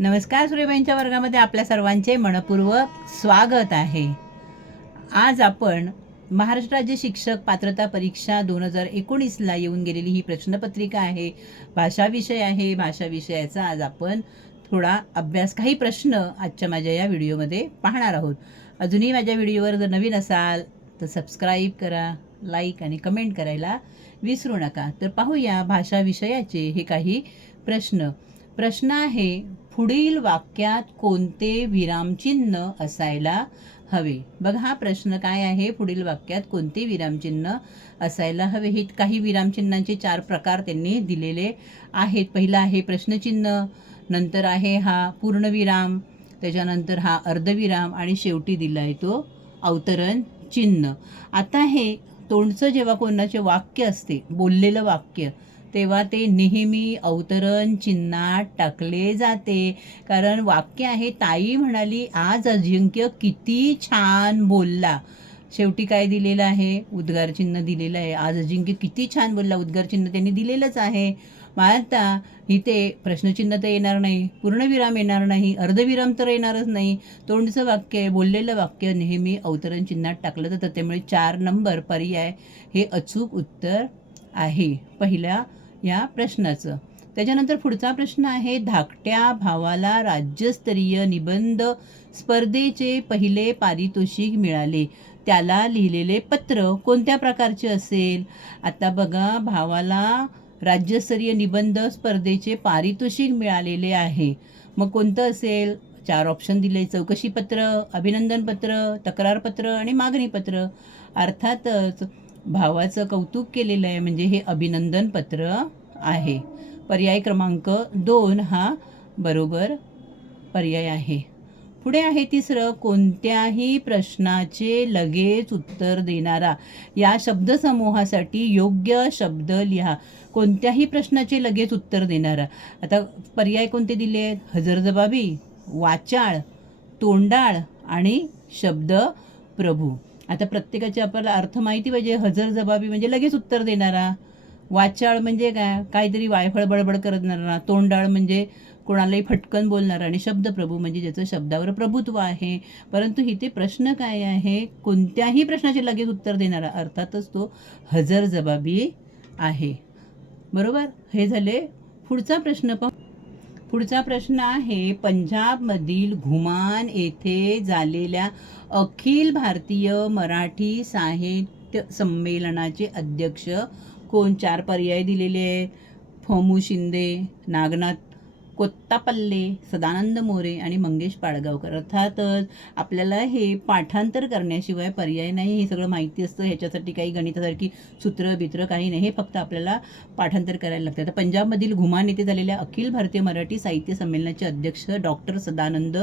नमस्कार सूर्यबाईंच्या वर्गामध्ये आपल्या सर्वांचे मनपूर्वक स्वागत आहे. आज आपण महाराष्ट्र राज्य शिक्षक पात्रता परीक्षा दोन हजार एकोणीसला येऊन गेलेली ही प्रश्नपत्रिका आहे. भाषा विषय आहे. भाषा विषयाचा आज आपण थोडा अभ्यास काही प्रश्न आजच्या माझ्या या व्हिडिओमध्ये पाहणार आहोत. अजूनही माझ्या व्हिडिओवर जर नवीन असाल तर सबस्क्राईब करा लाईक आणि कमेंट करायला विसरू नका. तर पाहूया भाषा विषयाचे हे काही प्रश्न. प्रश्न आहे पुढील वाक्यात कोणते विरामचिन्ह असायला हवे? बघा हा प्रश्न काय आहे? पुढील वाक्यात कोणते विरामचिन्ह असायला हवे? हे काही विरामचिन्हांचे चार प्रकार त्यांनी दिलेले आहेत. पहिला आहे प्रश्नचिन्ह नंतर आहे हा पूर्णविराम त्याच्यानंतर हा अर्धविराम आणि शेवटी दिला आहे तो अवतरण चिन्ह. आता हे तोंडचं जेव्हा कोणाचे वाक्य असते बोललेलं वाक्य तेव्हा ते नेहमी अवतरण चिन्हात टाकले जाते. कारण वाक्य आहे ताई म्हणाली आज अजिंक्य किती छान बोलला. शेवटी काय दिलेलं आहे? उद्गार चिन्ह दिलेलं आहे. आज अजिंक्य किती छान बोलला. उद्गार चिन्ह त्यांनी दिलेलंच आहे. मग आता इथे प्रश्नचिन्ह तर येणार नाही पूर्णविराम येणार नाही अर्धविराम तर येणारच नाही. तोंडचं वाक्य आहे बोललेलं वाक्य नेहमी अवतरण चिन्हात टाकलं जातं. त्यामुळे चार नंबर पर्याय हे अचूक उत्तर आहे. पहिल्या या प्रश्नाचं. त्याच्यानंतर पुढचा प्रश्न आहे धाकट्या भावाला राज्यस्तरीय निबंध स्पर्धेचे पहिले पारितोषिक मिळाले. त्याला लिहिलेले पत्र कोणत्या प्रकारचे असेल? आता बघा भावाला राज्यस्तरीय निबंध स्पर्धेचे पारितोषिक मिळालेले आहे. मग कोणतं असेल? चार ऑप्शन दिले चौकशी पत्र अभिनंदन पत्र तक्रारपत्र आणि मागणीपत्र. अर्थातच भावाचं कौतुक केलेलं आहे म्हणजे हे अभिनंदन पत्र आहे. पर्याय क्रमांक दोन हा बरोबर पर्याय आहे. पुढे आहे तिसरं कोणत्याही प्रश्नाचे लगेच उत्तर देणारा. या शब्दसमूहासाठी योग्य शब्द लिहा. कोणत्याही प्रश्नाचे लगेच उत्तर देणारा. आता पर्याय कोणते दिले आहेत? हजरजबाबी वाचाळ तोंडाळ आणि शब्द प्रभू. आता प्रत्येकाचे आपल्याला अर्थ माहिती पाहिजे. हजर जबाबी म्हणजे लगेच उत्तर देणारा. वाचाळ म्हणजे काय? काहीतरी वायफळ बडबड करणारा. तोंडाळ म्हणजे कोणालाही फटकन बोलणारा. आणि शब्दप्रभू म्हणजे ज्याचं शब्दावर प्रभुत्व आहे. परंतु इथे प्रश्न काय आहे? कोणत्याही प्रश्नाचे लगेच उत्तर देणारा. अर्थातच तो हजर जबाबी आहे. बरोबर? हे झाले पुढचा प्रश्न. पण पुढचा प्रश्न आहे पंजाबमधील घुमान येथे झालेल्या अखिल भारतीय मराठी साहित्य संमेलनाचे अध्यक्ष कोण? चार पर्याय दिलेले आहे. फमू शिंदे नागनाथ कोत्तापल्ले सदानंद मोरे आणि मंगेश पाडगावकर. अर्थातच आपल्याला हे पाठांतर करण्याशिवाय पर्याय नाही हे सगळं माहिती असतं. ह्याच्यासाठी काही गणितासारखी सूत्र बित्र काही नाही. हे फक्त आपल्याला पाठांतर करायला लागतं. आता पंजाबमधील घुमान येथे झालेल्या अखिल भारतीय मराठी साहित्य संमेलनाचे अध्यक्ष डॉक्टर सदानंद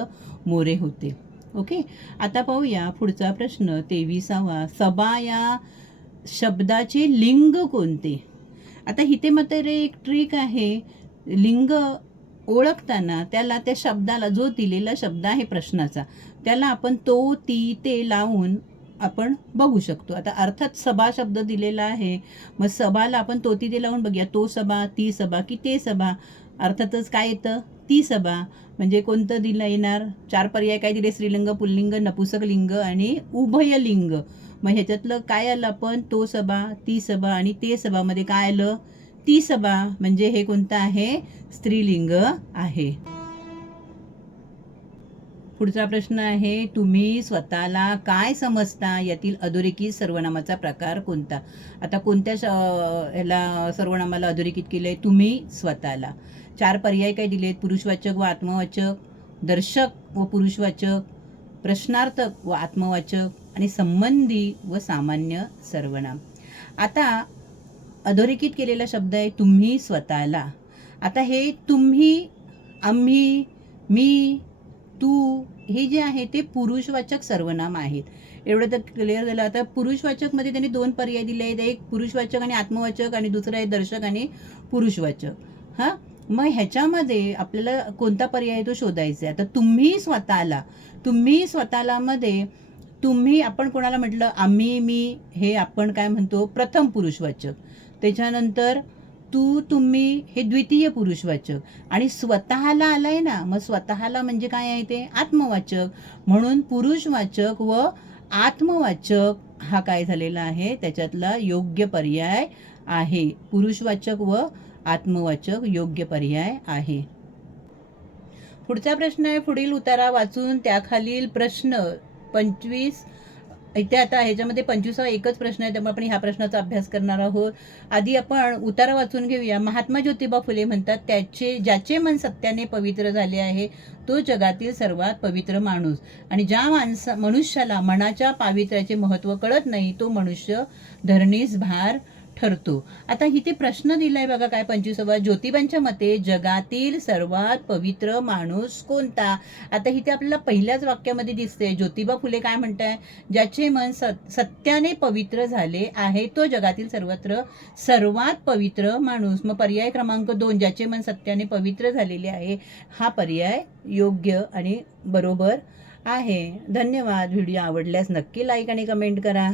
मोरे होते. ओके? आता पाहूया पुढचा प्रश्न. तेविसावा. सभा या शब्दाचे लिंग कोणते? आता इथे मात्र एक ट्रिक आहे. लिंग ओळखताना त्याला त्या शब्दाला जो दिलेला शब्द आहे प्रश्नाचा त्याला आपण तो ती ते लावून आपण बघू शकतो. आता अर्थात सभा शब्द दिलेला आहे. मग सभाला आपण तो ती ते लावून बघूया. तो सभा ती सभा की ते सभा. अर्थातच काय येतं? ती सभा. म्हणजे कोणतं दिलं येणार? चार पर्याय काय दिले? स्त्रीलिंग पुल्लिंग नपुसक लिंग आणि उभयलिंग मग ह्याच्यातलं काय आलं आपण? तो सभा ती सभा आणि ते सभामध्ये काय आलं? सभा म्हणजे हे कोणतं आहे? स्त्रीलिंग आहे. पुढचा प्रश्न आहे तुम्ही स्वतःला काय समजता? यातील अधोरेखित सर्वनामाचा प्रकार कोणता? आता कोणत्या श ह्याला सर्वनामाला अधोरेखित केलं आहे तुम्ही स्वतःला. चार पर्याय काय दिलेत? पुरुषवाचक व आत्मवाचक दर्शक व पुरुषवाचक प्रश्नार्थक व आत्मवाचक आणि संबंधी व सामान्य सर्वनाम. आता अधोरेखित केलेला शब्द आहे तुम्ही स्वतःला. आता हे तुम्ही आम्ही मी तू हे जे आहे ते पुरुषवाचक सर्वनाम आहेत. एवढं तर क्लिअर झालं. आता पुरुषवाचकमध्ये त्यांनी दोन पर्याय दिले आहेत. एक पुरुषवाचक आणि आत्मवाचक आणि दुसरं आहे दर्शक आणि पुरुषवाचक. हां? मग ह्याच्यामध्ये आपल्याला कोणता पर्याय आहे तो शोधायचा आहे? आता तुम्ही स्वतःला तुम्ही स्वतःला मध्ये तुम्ही आपण कोणाला म्हटलं आम्ही मी हे आपण काय म्हणतो? प्रथम पुरुषवाचक. त्याच्यानंतर तू तुम्ही हे द्वितीय पुरुषवाचक. आणि स्वतःला आलाय ना मग स्वतःला म्हणजे काय आहे ते? आत्मवाचक. म्हणून पुरुषवाचक व आत्मवाचक हा काय झालेला आहे? त्याच्यातला योग्य पर्याय आहे. पुरुषवाचक व आत्मवाचक योग्य पर्याय आहे. पुढचा प्रश्न आहे पुढील उतारा वाचून त्याखालील प्रश्न पंचवीस इथे आता ह्याच्यामध्ये पंचवीसावा एकच प्रश्न आहे त्यामुळे आपण ह्या प्रश्नाचा अभ्यास करणार आहोत. आधी आपण उतारा वाचून घेऊया. महात्मा ज्योतिबा फुले म्हणतात त्याचे ज्याचे मन सत्याने पवित्र झाले आहे तो जगातील सर्वात पवित्र माणूस. आणि ज्या माणसा मनुष्याला मनाच्या पावित्र्याचे महत्त्व कळत नाही तो मनुष्य धरणीस भार ठरतो. आता इथे प्रश्न दिलाय बघा काय पंचवीसावा. ज्योतिबांच्या मते जगातील सर्वात पवित्र माणूस कोणता? आता इथे आपल्याला पहिल्याच वाक्यामध्ये दिसते ज्योतिबा फुले काय म्हणताय? ज्याचे मन सत सत्याने पवित्र झाले आहे तो जगातील सर्वत्र सर्वात पवित्र माणूस. मग पर्याय क्रमांक दोन ज्याचे मन सत्याने पवित्र झालेले आहे हा पर्याय योग्य आणि बरोबर आहे. धन्यवाद. व्हिडिओ आवडल्यास नक्की लाईक आणि कमेंट करा.